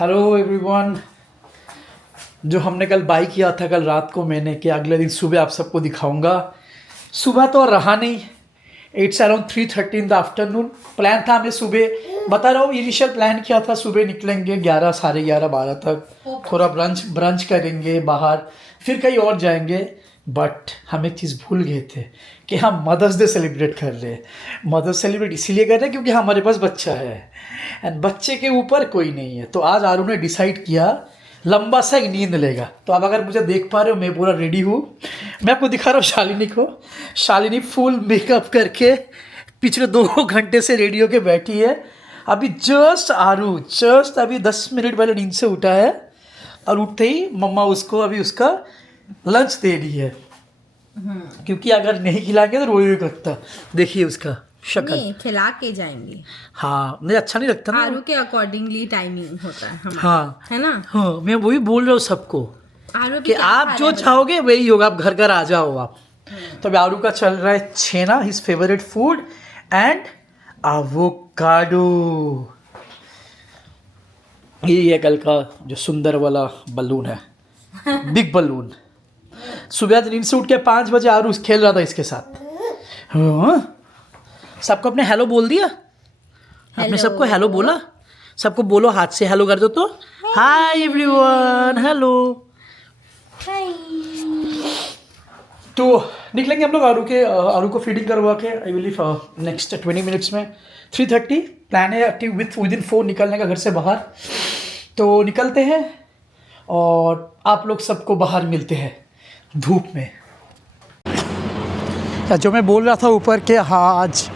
Hello everyone. जो हमने कल बाई किया था कल रात को मैंने कि अगले दिन सुबह आप सबको दिखाऊंगा। सुबह तो रहा नहीं। It's around 3:30 in the afternoon. Plan था हमें सुबह, बता रहा हूँ, इनिशियल प्लान किया था सुबह निकलेंगे 11 साढ़े 11 12 तक, थोड़ा ब्रंच करेंगे बाहर, फिर कहीं और जाएंगे। बट हम एक चीज़ भूल गए थे कि हम मदर्स डे सेलिब्रेट कर रहे हैं। मदर्स सेलिब्रेट इसीलिए कर रहे हैं क्योंकि हमारे पास बच्चा है एंड बच्चे के ऊपर कोई नहीं है। तो आज आरू ने डिसाइड किया लंबा सा एक नींद लेगा। तो अब अगर मुझे देख पा रहे हो मैं पूरा रेडी हूँ। मैं आपको दिखा रहा हूँ शालिनी को। शालिनी फुल मेकअप करके पिछले 2 घंटे से रेडी होके बैठी है। अभी जस्ट अभी 10 मिनट पहले नींद से उठा है और उठते ही मम्मा उसको अभी उसका लंच दे रही है। क्योंकि अगर नहीं खिलाएंगे तो रोई करता। देखिए उसका शक्ल। नहीं, खिला के जाएंगे। हाँ नहीं, अच्छा नहीं लगता ना। आरू के अकॉर्डिंगली टाइमिंग होता है हमारा, हाँ है ना। हाँ, मैं वही बोल रहा हूँ सबको आरू कि आप जो चाहोगे वही होगा। आप घर घर आ जाओ आप। तो अभी आरू का चल रहा है chhena, his favourite food, and avocado. ये कल का जो सुंदर वाला बलून है, बिग बलून। सुबह नींद से उठ के 5 बजे आरू खेल रहा था इसके साथ। हाँ? सबको अपने हेलो बोल दिया। आपने सबको हेलो बोला? सबको बोलो, हाथ से हेलो कर दो तो। Hi everyone, hello. तो निकलेंगे हम लोग आरू को फीडिंग करवा के। आई बिलीव नेक्स्ट 20 मिनट्स में 3:30 प्लान है विदिन 4 निकलने का घर से बाहर। तो निकलते हैं और आप लोग सबको बाहर मिलते हैं धूप में। जो मैं बोल रहा था ऊपर के, हाँ आज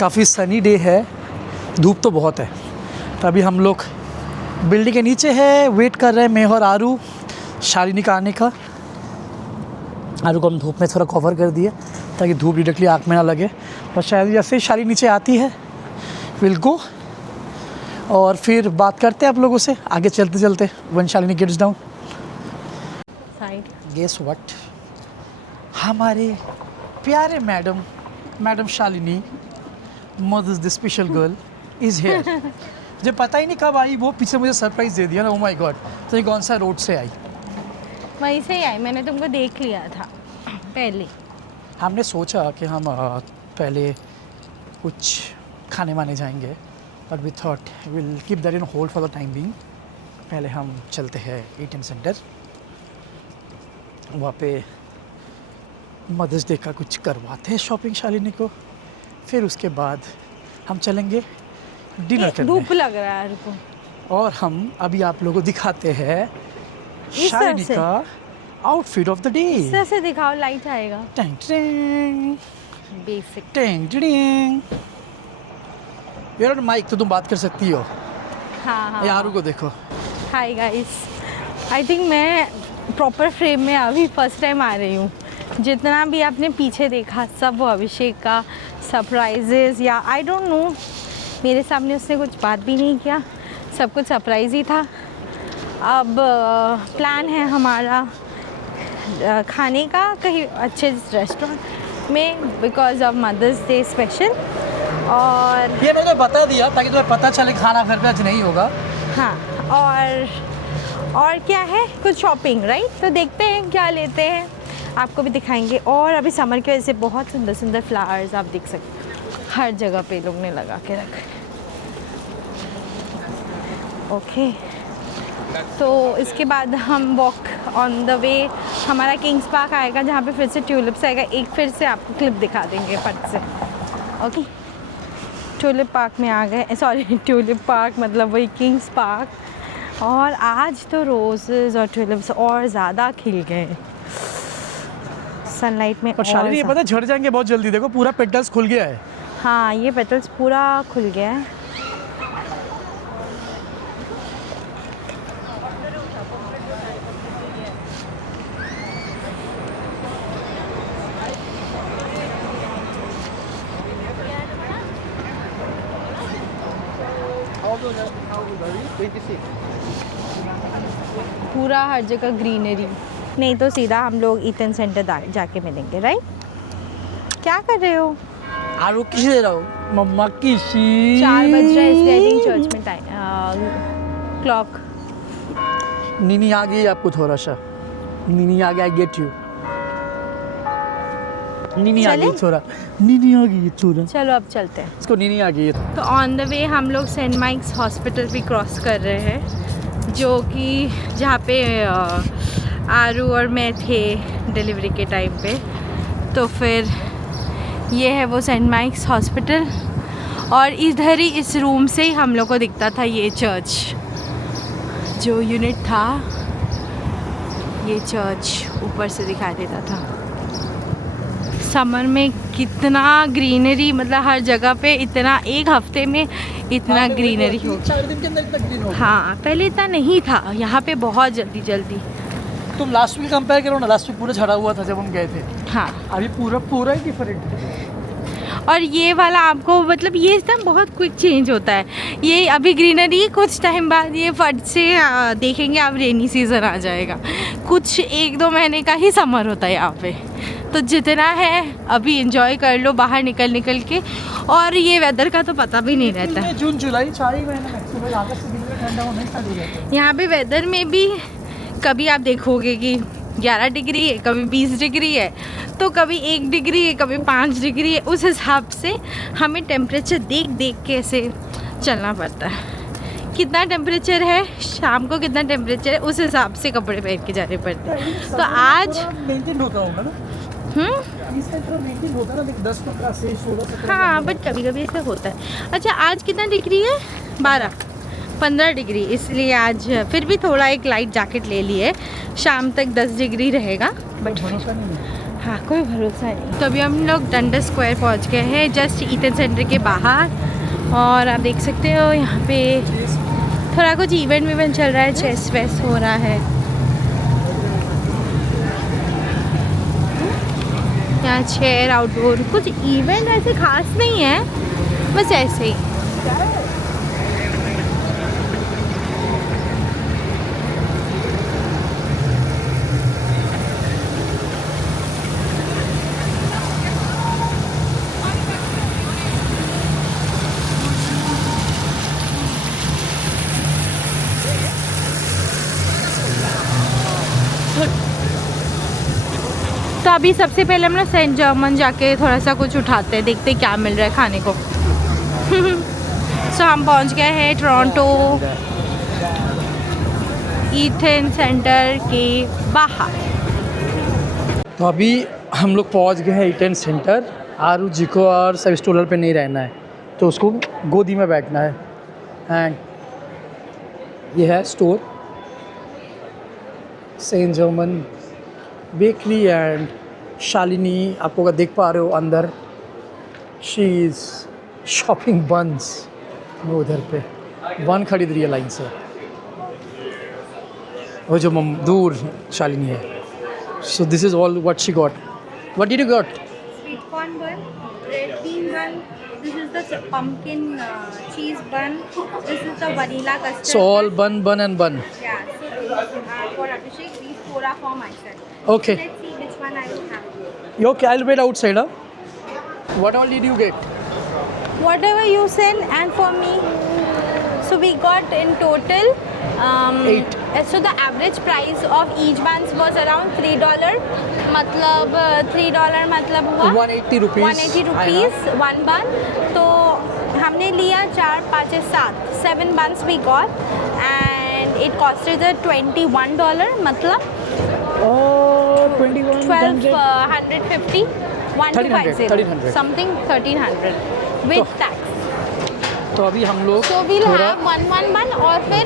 काफ़ी सनी डे है, धूप तो बहुत है। तो अभी हम लोग बिल्डिंग के नीचे है, वेट कर रहे हैं मैं और आरू शालिनी का आने का। आरू को हम धूप में थोड़ा कवर कर दिए ताकि धूप डायरेक्टली आँख में ना लगे। और शायद जैसे ही शालिनी नीचे आती है विल गो और फिर बात करते हैं आप लोगों से आगे चलते चलते one Shalini gets down. Guess what, हमारे प्यारे madam Shalini, mother's the special girl, is here. मुझे पता ही नहीं कब आई, वो पीछे मुझे सरप्राइज़ दे दिया ना। Oh my God. तो ये कौन सा रोड से आई? वहीं से ही आई, मैंने तुमको देख लिया था पहले। हमने सोचा कि हम पहले कुछ खाने वाने जाएंगे, but we thought will keep that in hold for the time being. पहले हम चलते हैं ईटन सेंटर, वहाँ पे मदर्स डे का कुछ करवाते हैं शॉपिंग शालिनी को। फिर उसके बाद हम चलेंगे डिनर करने। धूप लग रहा है रुको। और हम अभी आप लोगों को दिखाते हैं इस तरह शालिनी से? का आउटफिट ऑफ द डे। इस तरह से दिखाओ, लाइट आएगा। Tang tang basic. Tang tang. यार माइक तो तुम बात कर सकती हो। हाँ ये आरू को देखो। हाय गाइस, आई थिंक मैं प्रॉपर फ्रेम में अभी फर्स्ट टाइम आ रही हूँ। जितना भी आपने पीछे देखा सब वो अभिषेक का सरप्राइजेस, या आई डोंट नो, मेरे सामने उसने कुछ बात भी नहीं किया, सब कुछ सरप्राइज ही था। अब प्लान है हमारा खाने का कहीं अच्छे रेस्टोरेंट में because of Mother's Day special. और ये मैंने बता दिया ताकि तुम्हें पता चले खाना घर पे आज नहीं होगा। हाँ, और क्या है, कुछ शॉपिंग, राइट। तो देखते हैं क्या लेते हैं, आपको भी दिखाएंगे। और अभी समर की वजह से बहुत सुंदर सुंदर फ्लावर्स आप देख सकते हैं, हर जगह पे लोग ने लगा के रखे। ओके, तो इसके बाद हम वॉक ऑन द वे हमारा किंग्स पार्क आएगा, जहाँ पे फिर से ट्यूलिप्स आएगा। एक फिर से आपको क्लिप दिखा देंगे फट से। ओके, ट्यूलिप पार्क में आ गए, सॉरी ट्यूलिप पार्क मतलब वही किंग्स पार्क। और आज तो रोजेस और ट्यूलिप्स और ज़्यादा खिल गए सनलाइट में। और शालिनी ये पता है झड़ जाएंगे बहुत जल्दी। देखो पूरा पेटल्स खुल गया है। हाँ, ये पेटल्स पूरा खुल गया है। पूरा हर जगह ग्रीनरी। नहीं तो सीधा हम लोग ईटन सेंटर जाके मिलेंगे, राइट। क्या कर रहे हो? आरू किसी दे रहा हूँ मम्मा किसी। 4 बज रहा है इसलिए आई थिंक चर्च में टाइम क्लॉक नीनी आ गई आपको थोड़ा सा, नीनी आ गया, आई गेट यू, नीनी आ गई चले? थोड़ा, नीनी आ गई थोड़ा, चलो अब चलते हैं। इसको नीनी आ गई है। तो ऑन द वे हम लोग सेंट माइक्स हॉस्पिटल भी क्रॉस कर रहे हैं, जो कि जहाँ पे आरू और मैं थे डिलीवरी के टाइम पे। तो फिर ये है वो सेंट माइक्स हॉस्पिटल, और इधर ही इस रूम से ही हम लोग को दिखता था ये चर्च, जो यूनिट था ये चर्च ऊपर से दिखाई देता था। समर में कितना ग्रीनरी, मतलब हर जगह पे इतना, एक हफ्ते में इतना ग्रीनरी हो। 4 दिन के अंदर इतना ग्रीन हो। हाँ, पहले इतना नहीं था, यहाँ पे बहुत जल्दी जल्दी। तुम लास्ट वीक कंपेयर करो ना, लास्ट वीक पूरा झड़ा हुआ था जब हम गए थे, हाँ, अभी पूरा पूरा ही डिफरेंट है। और ये वाला आपको, मतलब ये एकदम बहुत क्विक चेंज होता है। ये अभी ग्रीनरी, कुछ टाइम बाद ये फट से देखेंगे आप रेनी सीज़न आ जाएगा। कुछ 1-2 महीने का ही समर होता है यहाँ पे, तो जितना है अभी एंजॉय कर लो बाहर निकल के। और ये वेदर का तो पता भी नहीं रहता है। जून जुलाई 4 ही महीने मैक्सिमम, अगस्त से दिन में ठंडा होना स्टार्ट हो जाता है। यहाँ पे वेदर में भी कभी आप देखोगे कि 11 डिग्री है, कभी 20 डिग्री है, तो कभी 1 डिग्री है, कभी 5 डिग्री है। उस हिसाब से हमें टेम्परेचर देख के ऐसे चलना पड़ता है। कितना टेम्परेचर है, शाम को कितना टेम्परेचर है, उस हिसाब से कपड़े पहन के जाने पड़ते हैं। तो आज मेंटेन होता होगा ना, इस टाइम थोड़ा मेंटेन होता है ना, 10-15 से 16-17। हाँ, बट कभी कभी ऐसा होता है। अच्छा, आज कितना डिग्री है? 15 डिग्री, इसलिए आज फिर भी थोड़ा एक लाइट जैकेट ले लिए। शाम तक 10 डिग्री रहेगा, बट भरोसा नहीं है। हाँ, कोई भरोसा नहीं। तो अभी हम लोग डंडा स्क्वायर पहुंच गए हैं, जस्ट ईटन सेंटर के बाहर। और आप देख सकते हो यहाँ पे थोड़ा कुछ इवेंट चल रहा है, चेस वेस हो रहा है। यहाँ चेयर आउटडोर, कुछ इवेंट ऐसे खास नहीं है, बस ऐसे ही। तो अभी सबसे पहले हम लोग सेंट जर्मन जाके थोड़ा सा कुछ उठाते हैं, देखते हैं क्या मिल रहा है खाने को। सो हम पहुंच गए हैं टोरंटो ईथन सेंटर के बाहर। तो अभी हम लोग पहुंच गए हैं ईटन सेंटर। आरू जी को और सब स्टूलर पे नहीं रहना है, तो उसको गोदी में बैठना है। एंड ये है store, Saint German Bakery. And Shalini आपको अगर देख पा रहे हो अंदर, शी इज़ शॉपिंग बन्स। वो उधर पे बन खरीद रही है लाइन से, वो जो दूर शालिनी है। So this is all what she got. What did you got? Sweet corn bun, red bean bun. This is the pumpkin cheese bun. This is the vanilla custard. So all bun and bun. Yeah. So for Abhishek, these 4 are for myself. Okay. Let's see which one I will have. You okay? I'll wait outside. Huh? What all did you get? Whatever you send, and for me. So we got in total 8. So the average price of each buns was around $3. मतलब $3 मतलब हुआ 180 rupees. 180 rupees one bun. तो हमने लिया 4, 5, 7 buns we got, and it costed $21. मतलब Oh, 21. 1250 1300, 1300. something 1300 with tax. तो अभी हम लोग So we'll थोड़ा have one bun, और फिर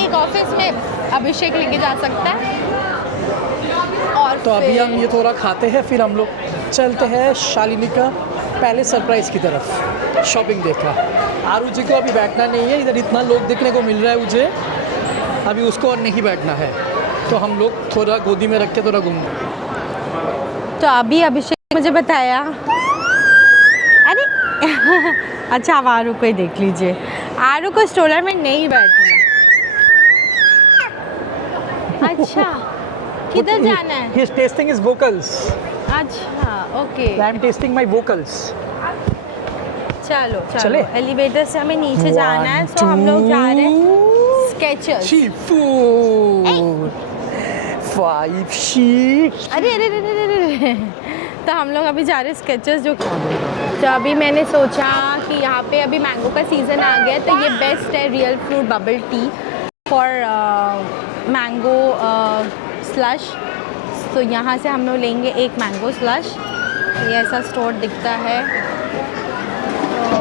एक ऑफिस में अभिषेक लेके जा सकता है। और तो अभी फिर हम ये थोड़ा खाते हैं, फिर हम लोग चलते हैं शालिनी का पहले सरप्राइज़ की तरफ, शॉपिंग देखा। आरू जी को अभी बैठना नहीं है, इधर इतना लोग देखने को मिल रहा है मुझे, अभी उसको और नहीं बैठना है, तो हम लोग थोड़ा गोदी में रख के थोड़ा घूम। तो अभी अभिषेक ने मुझे बताया, अरे अच्छा, अब आरू को ही देख लीजिए। आरू को स्ट्रोलर में नहीं बैठना। अच्छा, किधर जाना है? He is tasting his vocals. अच्छा, okay. I am tasting my vocals. चलो चले? एलिवेटर से हमें नीचे जाना है, तो हम लोग जा रहे हैं Skechers. Cheap food. 5 sheep. अरे अरे अरे अरे अरे तो हम लोग अभी जा रहे हैं Skechers जो तो अभी मैंने सोचा कि यहाँ पे अभी मैंगो का सीज़न आ गया है तो ये बेस्ट है Real Fruit Bubble Tea for mango slush. तो यहाँ से हम लोग लेंगे एक मैंगो स्लश। ये ऐसा स्टोर दिखता है तो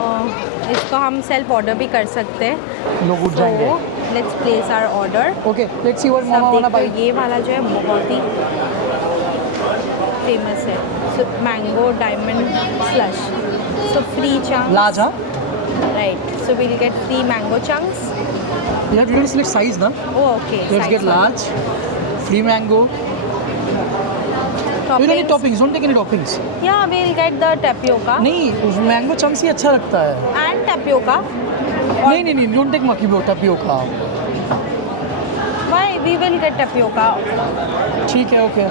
इसको हम सेल्फ ऑर्डर भी कर सकते हैं। लोग उठ जाएंगे। Let's place our order. Okay let's see what mama wanna buy. ये वाला जो है बहुत ही फेमस है। So mango diamond slush so free chunks large हाँ right so we will get free mango chunks. you have to select size ना okay let's get large free mango you don't need toppings don't take any toppings या we will get the tapioca नहीं mango chunks ही अच्छा लगता है and tapioca नहीं नहीं नहीं don't take makki tapioca why we will get tapioca. ठीक है ओके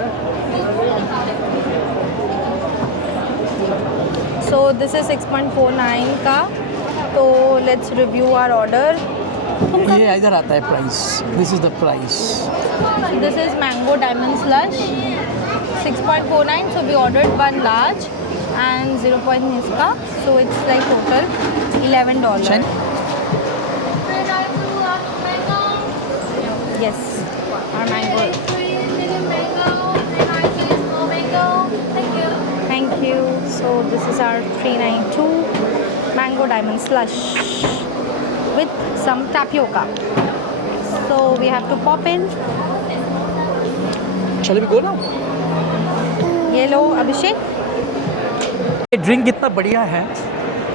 सो दिस इज 6.49 का तो लेट्स रिव्यू आवर ऑर्डर। ये इधर आता है price this is the price this is mango diamond slush 6.49 so we ordered one large and 0. इसका so it's like total $11. Yes, our mango. Thank you. So this is our 392 mango diamond slush with some tapioca. So we have to pop in. चलो भी गो ना ये लो अभिषेक। ये drink इतना बढ़िया है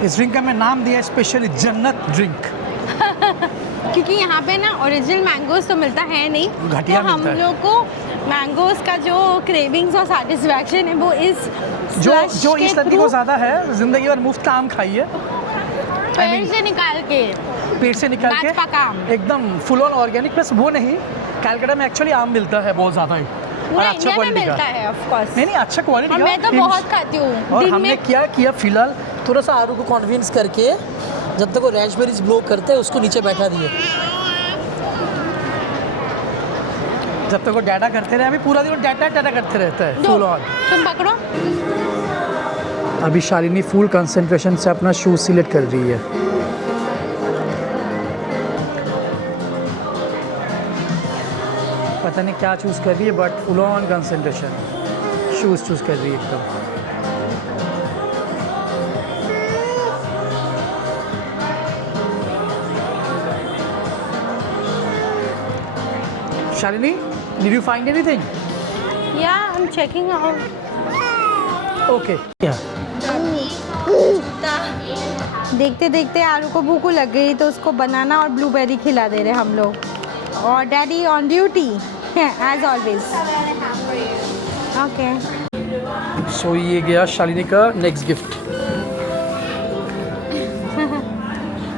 इस ड्रिंक का मैं नाम दिया है स्पेशली जन्नत ड्रिंक क्योंकि यहाँ पे ना ओरिजिनल मैंगोज तो मिलता है नहीं घटिया तो हम मिलता है। लोग को मैंगोज का जो क्रेविंग्स और सेटिस्फैक्शन है वो इस जो slush जो के इस लड़की through को ज़्यादा है ज़िंदगी भर मुफ्त आम खाइए पेड़ से निकाल के पेट से निकाल गाछ का काम। के एकदम फुल ऑन ऑर्गेनिक प्लस वो नहीं कलकत्ता में एक्चुअली आम मिलता है बहुत ज़्यादा ही और पूरा अच्छा इंडिया में क्वालिटी मिलता का है ऑफ कोर्स नहीं नहीं अच्छा क्वालिटी और का मैं तो Himms। बहुत खाती हूँ और दिन हमने में। क्या किया फिलहाल थोड़ा सा आरू को कन्विंस करके जब तक वो रैशबेरीज ब्लो करते हैं उसको नीचे बैठा दिए जब तक वो डाटा करते रहे अभी पूरा दिन वो डाटा करते रहता है दो, फुल ऑन। तुम पकड़ो। अभी शालिनी फुल कंसंट्रेशन से अपना शूज सिलेक्ट कर रही है पता नहीं क्या चूज़ कर रही है but full on concentration shoes choose कर रही है एकदम Shalini did you find anything या I am checking out. okay yeah देखते देखते आलू को भूख लग गई तो उसको बनाना और ब्लूबेरी खिला दे रहे हम लोग और daddy on duty as always. Okay so ये गया शालिनी का next gift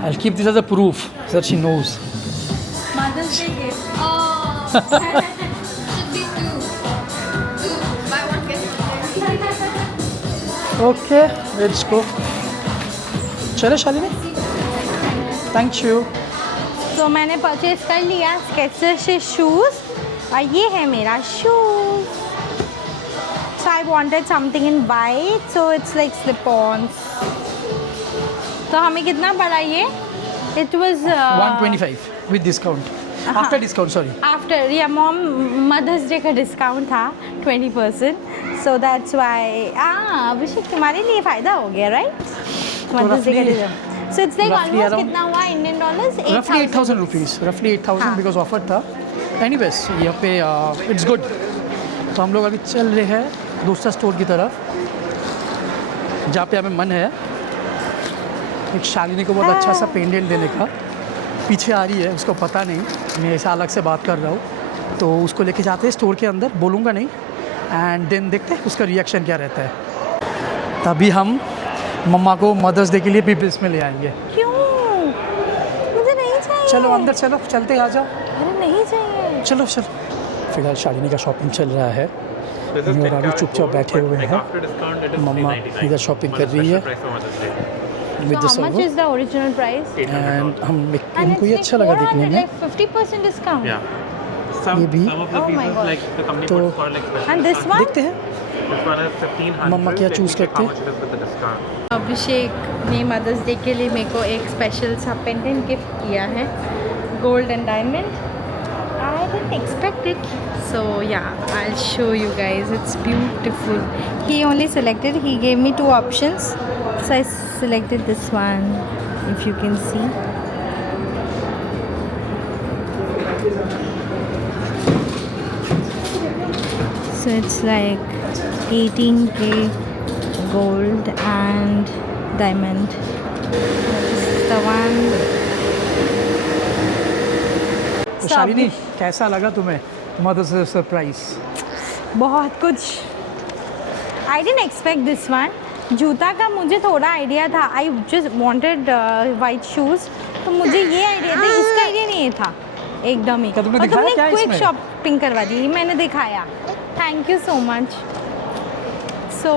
I'll keep this as a proof that she knows Mother's Day gift. Oh. Should be two. Buy one get one. okay let's go चले Shalini thank you तो मैंने purchase कर लिया Skechers से shoes और ये है मेरा shoes. So I wanted something in white so it's like slip on. तो हमें कितना पड़ा ये? It was 125 with discount after discount sorry after या मॉम मदर्स डे का डिस्काउंट था 20% सो दैट्स वाई अभिषेक तुम्हारे लिए फ़ायदा हो गया राइट मदर्स डे का roughly- discount. So it's like roughly almost around- कितना हुआ Indian dollars? roughly 8,000 rupees roughly 8,000 हाँ। because offer था anyways यहाँ पे it's good तो हम लोग अभी चल रहे हैं दूसरा स्टोर की तरफ जहाँ पे हमें मन है एक शालिनी को बहुत अच्छा सा पेंडेंट देने का पीछे आ रही है उसको पता नहीं मैं ऐसा अलग से बात कर रहा हूँ तो उसको लेके जाते हैं स्टोर के अंदर बोलूँगा नहीं एंड देन देखते हैं उसका रिएक्शन क्या रहता है तभी हम मम्मा को मदर्स डे के लिए पीपल्स में ले आएंगे क्यों? मुझे नहीं चाहिए। चलो अंदर चलो चलते आ जाओ अरे नहीं चाहिए। चलो चलो फिलहाल शालिनी का शॉपिंग चल रहा है और अभी चुपचाप बैठे हुए हैं मम्मा इधर शॉपिंग कर रही है with the How much server is the original price? And हम And इनको ये it's अच्छा like लगा देखने 400, में. like 50% discount. Yeah. Some, ये भी. some of the Oh my pieces God. like the company तो- puts for like special And this discount. one? देखते हैं This one is 1500. मम्मा क्या Let me choose check करते how much it is with the discount. अभिषेक ने mother's day के लिए मेरे को एक स्पेशल सा पेंडेंट गिफ्ट किया है, gold and diamond. I didn't expect it, so yeah I will show you guys. It's beautiful. He only selected, he gave me 2 options, so I selected this one, if you can see. So it's like 18K gold and diamond. This is the one. तो शालिनी कैसा लगा तुम्हें mother's day surprise? बहुत कुछ. आई didn't expect this one. जूता का मुझे थोड़ा आइडिया था. I just wanted white shoes, तो मुझे ये आइडिया था, इसका आइडिया नहीं था एकदम ही. क्या तुमने और दिखाया तुमने क्या क्विक इसमें? शॉपिंग करवा दी. मैंने दिखाया. Thank you so much. So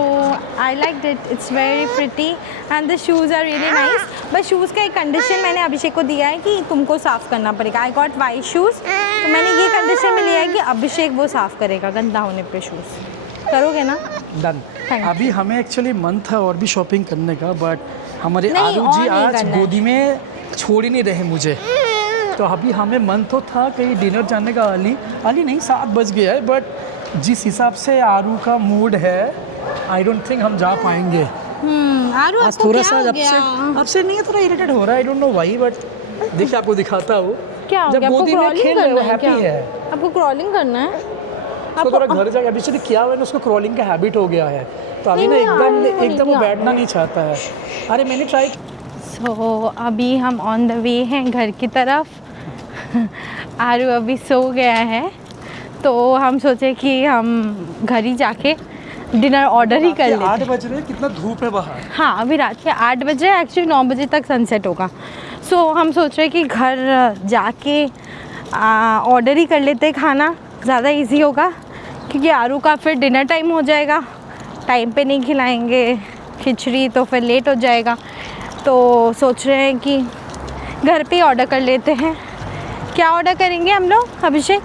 I like it. It's very pretty and the shoes are really nice. But shoes का एक कंडीशन मैंने अभिषेक को दिया है कि तुमको साफ़ करना पड़ेगा. आई गॉट वाइट शूज़, तो मैंने ये कंडीशन में लिया है कि अभिषेक वो साफ़ करेगा गंदा होने पे शूज़. करोगे ना? डन. Thank you. अभी हमें एक्चुअली मन था और भी शॉपिंग करने का, बट हमारे नहीं, आरू और जी नहीं आज करना है. गोदी में छोड़ ही नहीं रहे मुझे. तो अभी हमें मन तो था कहीं डिनर जाने का. अली नहीं, 7 बज गया है, बट जिस हिसाब से आरू का मूड है आई डोंट थिंक हम जा पाएंगे. आरू आज आपको थोड़ा क्या सा हो गया? अपसेट नहीं है, थोड़ा इरिटेट हो रहा है. I don't know why, but देखिए आपको दिखाता हूँ. क्या हो जब गया? आपको गोदी में क्रॉलिंग खेल रहे करना हो है क्या? हैप्पी है. आपको क्रॉलिंग करना है? उसको थोड़ा घर जाके अभी से किया हुआ है ना, उसको क्रॉलिंग का हैबिट हो गया है, तो अभी ना नहीं, आरू को नहीं एकदम वो किया. बैठना नहीं चाहता है. अरे मैंने ट्राई. सो अभी हम ऑन द वे हैं घर की तरफ. आरू अभी सो गया है, तो हम सोचे कि हम घर ही जाके डिनर ऑर्डर ही कर लेते. 8 बज रहे हैं, कितना धूप है बाहर. हाँ, अभी रात के 8 बजे, एक्चुअली 9 बजे तक सनसेट होगा. सो हम सोच रहे कि घर जाके ऑर्डर ही कर लेते खाना, ज़्यादा इजी होगा, क्योंकि आरू का फिर डिनर टाइम हो जाएगा. टाइम पे नहीं खिलाएंगे खिचड़ी तो फिर लेट हो जाएगा. तो सोच रहे हैं कि घर पे ही ऑर्डर कर लेते हैं. क्या ऑर्डर करेंगे हम लोग अभिषेक?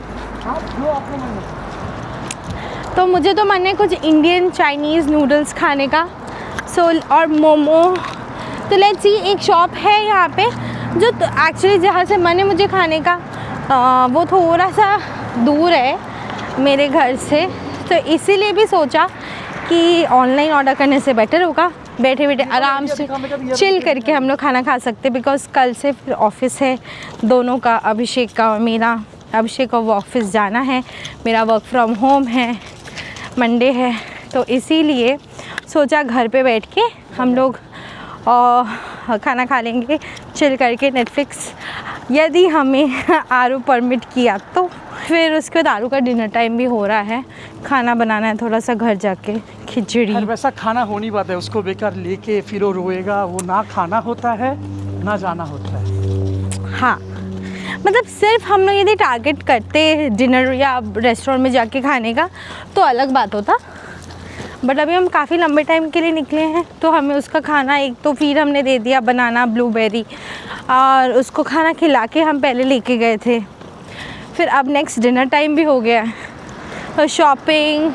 तो मुझे तो मन है कुछ इंडियन चाइनीज़ नूडल्स खाने का. सो और मोमो. तो लेट्स सी, एक शॉप है यहाँ पे जो एक्चुअली जहाँ से मन है मुझे खाने का, वो थोड़ा सा दूर है मेरे घर से. तो इसीलिए भी सोचा कि ऑनलाइन ऑर्डर करने से बेटर होगा. बैठे बैठे आराम से चिल करके हम लोग खाना खा सकते हैं, बिकॉज़ कल से फिर ऑफिस है दोनों का, अभिषेक का और मेरा. अभिषेक को वो ऑफिस जाना है, मेरा वर्क फ्रॉम होम है, मंडे है. तो इसीलिए सोचा घर पे बैठ के हम लोग खाना खा लेंगे चिल करके, नेटफ्लिक्स, यदि हमें आरू परमिट किया तो. फिर उसके बाद आरू का डिनर टाइम भी हो रहा है, खाना बनाना है थोड़ा सा घर जाके, खिचड़ी. यार वैसा खाना हो नहीं पाता है, उसको बेकार लेके फिर वो रोएगा. वो ना खाना होता है ना जाना होता है. हाँ, मतलब सिर्फ हम लोग यदि टारगेट करते डिनर या रेस्टोरेंट में जाके खाने का तो अलग बात होता. बट अभी हम काफ़ी लंबे टाइम के लिए निकले हैं, तो हमें उसका खाना, एक तो फिर हमने दे दिया बनाना, ब्लूबेरी, और उसको खाना खिला के हम पहले लेके गए थे. फिर अब नेक्स्ट डिनर टाइम भी हो गया है, तो शॉपिंग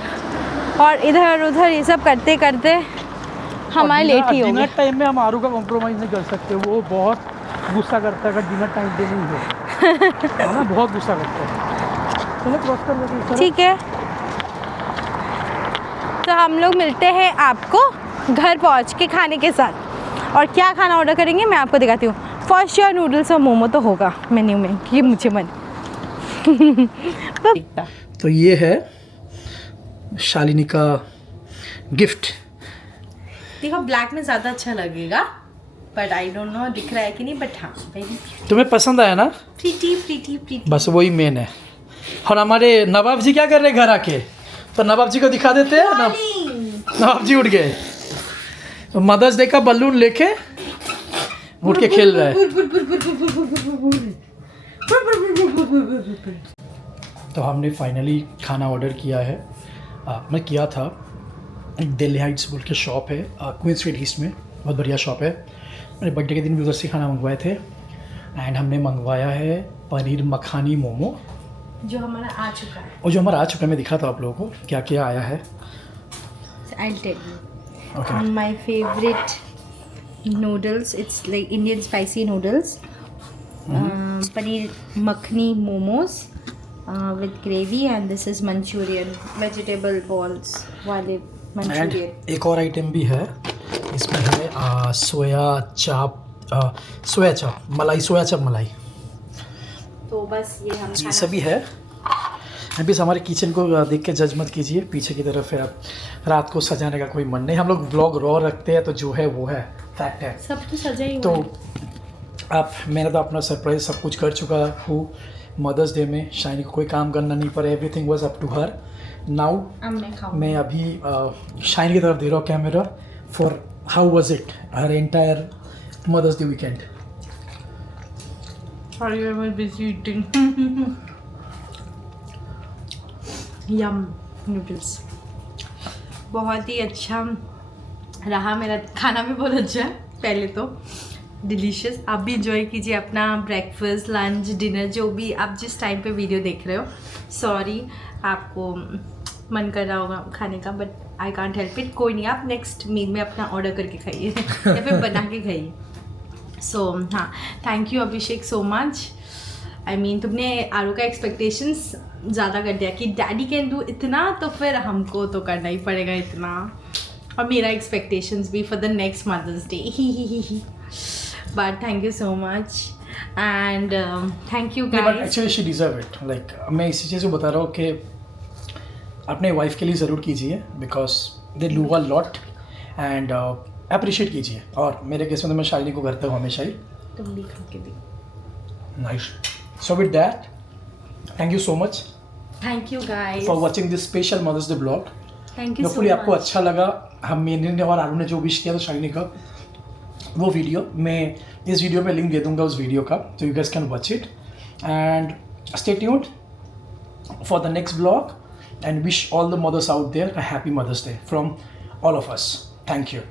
और इधर उधर ये सब करते करते हमारे लेट ही हो डिनर गया. टाइम में हम आरू का कॉम्प्रोमाइज़ नहीं कर सकते. वो बहुत गुस्सा करता है अगर डिनर टाइम पे नहीं हो. है ना, बहुत गुस्सा करता है. चलो क्रॉस कर लेते हैं. ठीक है, तो हम लोग मिलते हैं आपको घर पहुंच के खाने के साथ. और क्या खाना ऑर्डर करेंगे मैं आपको दिखाती हूँ. फॉर श्योर नूडल्स और मोमो तो होगा मेन्यू में, ये मुझे मन. तो ये है शालिनी का गिफ्ट. देखो ब्लैक में ज़्यादा अच्छा लगेगा, बट आई डोंट नो दिख रहा है कि नहीं, बट हाँ वेरी तुम्हें पसंद आया ना? Pretty pretty pretty. बस वही मेन है. और हमारे नवाब जी क्या कर रहे हैं घर आके? तो नवाब जी को दिखा देते हैं. नवाब जी उठ गए, तो मदर्स डे का बलून लेके उठ के खेल रहा है. तो हमने फाइनली खाना ऑर्डर किया है. मैं किया था, एक दिल्ली हाइट्स बोल के शॉप है क्वीन स्ट्रीट ईस्ट में, बहुत बढ़िया शॉप है. मेरे बर्थडे के दिन भी उधर से खाना मंगवाए थे एंड हमने मंगवाया है पनीर मखानी मोमो जो हमारा आ चुका है। और जो हमारा आ चुका है मैं दिखाता हूँ आप लोगों को क्या क्या आया है। I'll tell you. Okay My favorite noodles, it's like Indian spicy noodles. Paneer makhni momos with gravy, and this is Manchurian vegetable balls wale and Manchurian. एक और आइटम भी है इसमें है सोया चाप मलाई सोया चाप मलाई तो बस ये हम ये सभी है। एंड बस हमारे किचन को देख के जज मत कीजिए, पीछे की तरफ है। अब रात को सजाने का कोई मन नहीं, हम लोग व्लॉग रॉ रखते हैं तो जो है वो है, फैक्ट है। सब तो सजा ही तो हुआ है। आप मैंने तो अपना सरप्राइज सब कुछ कर चुका हूँ मदर्स डे में। शाइनी को कोई काम करना नहीं पड़ा, everything was up to her. Now अब मैं खाऊं। मैं अभी शाइनी की तरफ दे रहा हूँ camera for how was it her entire Mother's Day weekend. Sorry, I was busy eating. Yum noodles. बहुत ही अच्छा रहा मेरा खाना भी बहुत अच्छा है। पहले तो डिलीशियस। आप भी इंजॉय कीजिए अपना ब्रेकफास्ट लंच डिनर जो भी आप जिस टाइम पे वीडियो देख रहे हो। सॉरी आपको मन कर रहा होगा खाने का, but I can't help it. कोई नहीं, आप नेक्स्ट मील में अपना ऑर्डर करके खाइए या फिर बना के खाइए। सो हाँ, thank you Abhishek so much. I mean तुमने आरू का एक्सपेक्टेशंस ज़्यादा कर दिया कि डैडी कैन डू इतना, तो फिर हमको तो करना ही पड़ेगा इतना। और मेरा एक्सपेक्टेशंस भी for the next Mother's Day ही। But thank you so much and thank you but guys. Actually she deserve it. Like मैं इसी चीज़ को बता रहा हूँ कि अपने वाइफ के लिए ज़रूर कीजिए, because they do a lot and appreciate कीजिए। और मेरे केस में तो मैं शाइनी को करता हूँ हमेशा ही। तुम भी खा के भी। Nice. So with that thank you so much thank you guys for watching this special Mother's Day blog. Thank you so होपफुली आपको मच। अच्छा लगा। हम मैंने और आरू ने जो विश किया तो शाइनी का वो वीडियो मैं इस वीडियो में लिंक दे दूंगा उस वीडियो का, तो you guys can watch it and stay tuned for the next blog and wish all the mothers out there a happy Mother's Day from all of us. Thank you.